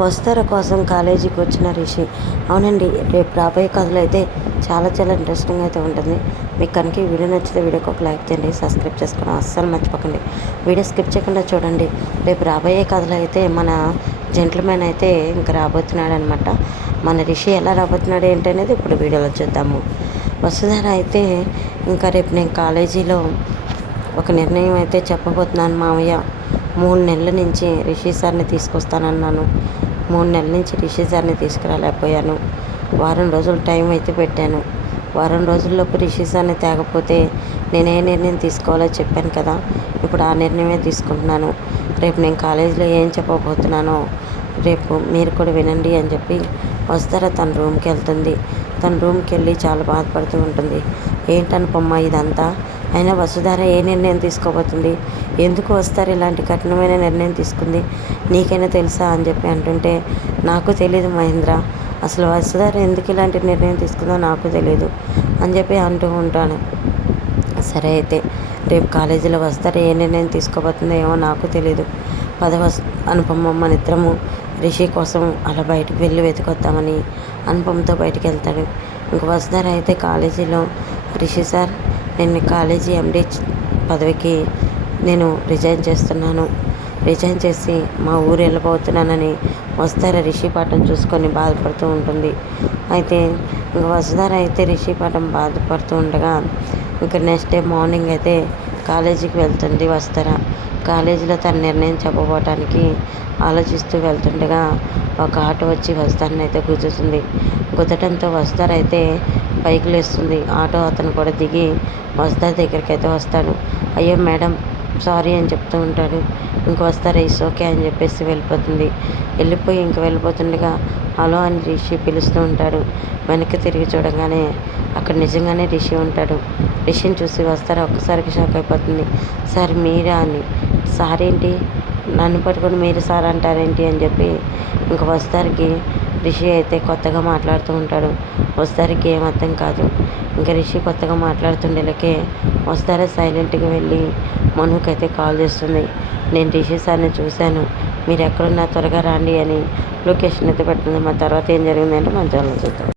వస్తార కోసం కాలేజీకి వచ్చిన రిషి అవునండి రేపు రాబోయే కథలు అయితే చాలా చాలా ఇంట్రెస్టింగ్ అయితే ఉంటుంది. మీకు కనుక ఈ వీడియో నచ్చితే వీడియోకి ఒక లైక్ చేయండి సబ్స్క్రైబ్ చేసుకోవడం అస్సలు మర్చిపోకండి. వీడియో స్కిప్ చేయకుండా చూడండి. రేపు రాబోయే కథలు అయితే మన జెంట్మెన్ అయితే ఇంకా రాబోతున్నాడు అనమాట మన రిషి ఎలా రాబోతున్నాడు ఏంటనేది ఇప్పుడు వీడియోలో చూద్దాము. వసుధార అయితే ఇంకా రేపు నేను కాలేజీలో ఒక నిర్ణయం అయితే చెప్పబోతున్నాను మామయ్య. మూడు నెలల నుంచి రిషి సార్ని తీసుకొస్తానన్నాను. మూడు నెలల నుంచి రిషి సార్ని తీసుకురాలేకపోయాను. వారం రోజులు టైం అయితే పెట్టాను. వారం రోజుల్లోపు రిషి సార్ని తేకపోతే నేను ఏ నిర్ణయం తీసుకోవాలో చెప్పాను కదా. ఇప్పుడు ఆ నిర్ణయమే తీసుకుంటున్నాను. రేపు నేను కాలేజీలో ఏం చెప్పబోతున్నానో రేపు మీరు కూడా వినండి అని చెప్పి వస్తారా తన రూమ్కి వెళ్తుంది. తన రూమ్కి వెళ్ళి చాలా బాధపడుతూ ఉంటుంది. ఏంటనుపమ్మ ఇదంతా? అయినా వసుధార ఏ నిర్ణయం తీసుకోబోతుంది? ఎందుకు వస్తారు ఇలాంటి కఠినమైన నిర్ణయం తీసుకుంది? నీకైనా తెలుసా అని చెప్పి అంటుంటే నాకు తెలియదు మహేంద్ర. అసలు వసుధార ఎందుకు ఇలాంటి నిర్ణయం తీసుకుందో నాకు తెలియదు అని చెప్పి అంటూ ఉంటాను. సరే అయితే రేపు కాలేజీలో వస్తారు ఏ నిర్ణయం తీసుకోబోతుందో ఏమో నాకు తెలియదు పదవ అనుపమ మన ఇద్దరము రిషి కోసం అలా బయటకు వెళ్ళి వెతుకొద్దామని అనుపంతో బయటికి వెళ్తాడు. ఇంక వసుధర అయితే కాలేజీలో రిషి సార్ నేను కాలేజీ ఎండి పదవికి నేను రిజైన్ చేస్తున్నాను. రిజైన్ చేసి మా ఊరు వెళ్ళిపోతున్నానని వస్తారా రిషి పాఠం చూసుకొని బాధపడుతూ ఉంటుంది. అయితే ఇంక వసుధార అయితే రిషి పాఠం బాధపడుతూ ఉండగా ఇంక నెక్స్ట్ డే మార్నింగ్ అయితే కాలేజీకి వెళ్తుంది వస్తారా కాలేజీలో తన నిర్ణయం చెప్పబోవటానికి ఆలోచిస్తూ వెళ్తుండగా ఒక ఆటో వచ్చి వస్తానైతే అయితే గుద్దుతుంది గుద్దటంతో వస్తారైతే పైకి లేస్తుంది ఆటో అతను కూడా దిగి వస్తార్ దగ్గరికి అయితే వస్తాడు. అయ్యో మేడం సారీ అని చెప్తూ ఉంటాడు. ఇంక వస్తారా ఇస్ ఓకే అని చెప్పేసి వెళ్ళిపోతుంది. వెళ్ళిపోయి ఇంక వెళ్ళిపోతుండగా హలో అని రిషి పిలుస్తూ ఉంటాడు. వెనక్కి తిరిగి చూడగానే అక్కడ నిజంగానే రిషి ఉంటాడు. రిషిని చూసి వస్తారా? ఒక్కసారికి షాక్ అయిపోతుంది. సార్ మీరా అని. సార్ ఏంటి? నన్ను పట్టుకొని మీరు సార్ అంటారేంటి అని చెప్పి ఇంక వస్తారికి రిషి అయితే కొత్తగా మాట్లాడుతూ ఉంటాడు. వస్తారికి ఏం అర్థం కాదు. ఇంకా రిషి కొత్తగా మాట్లాడుతుండేలకే వస్తారా సైలెంట్గా వెళ్ళి? మనుకైతే కాల్ చేస్తుంది. నేను రిషి సార్ని చూశాను. మీరు ఎక్కడున్నా త్వరగా రండి అని లొకేషన్ అయితే పెడుతుంది. మా తర్వాత ఏం జరిగిందంటే మన ఛానల్ చూద్దాం.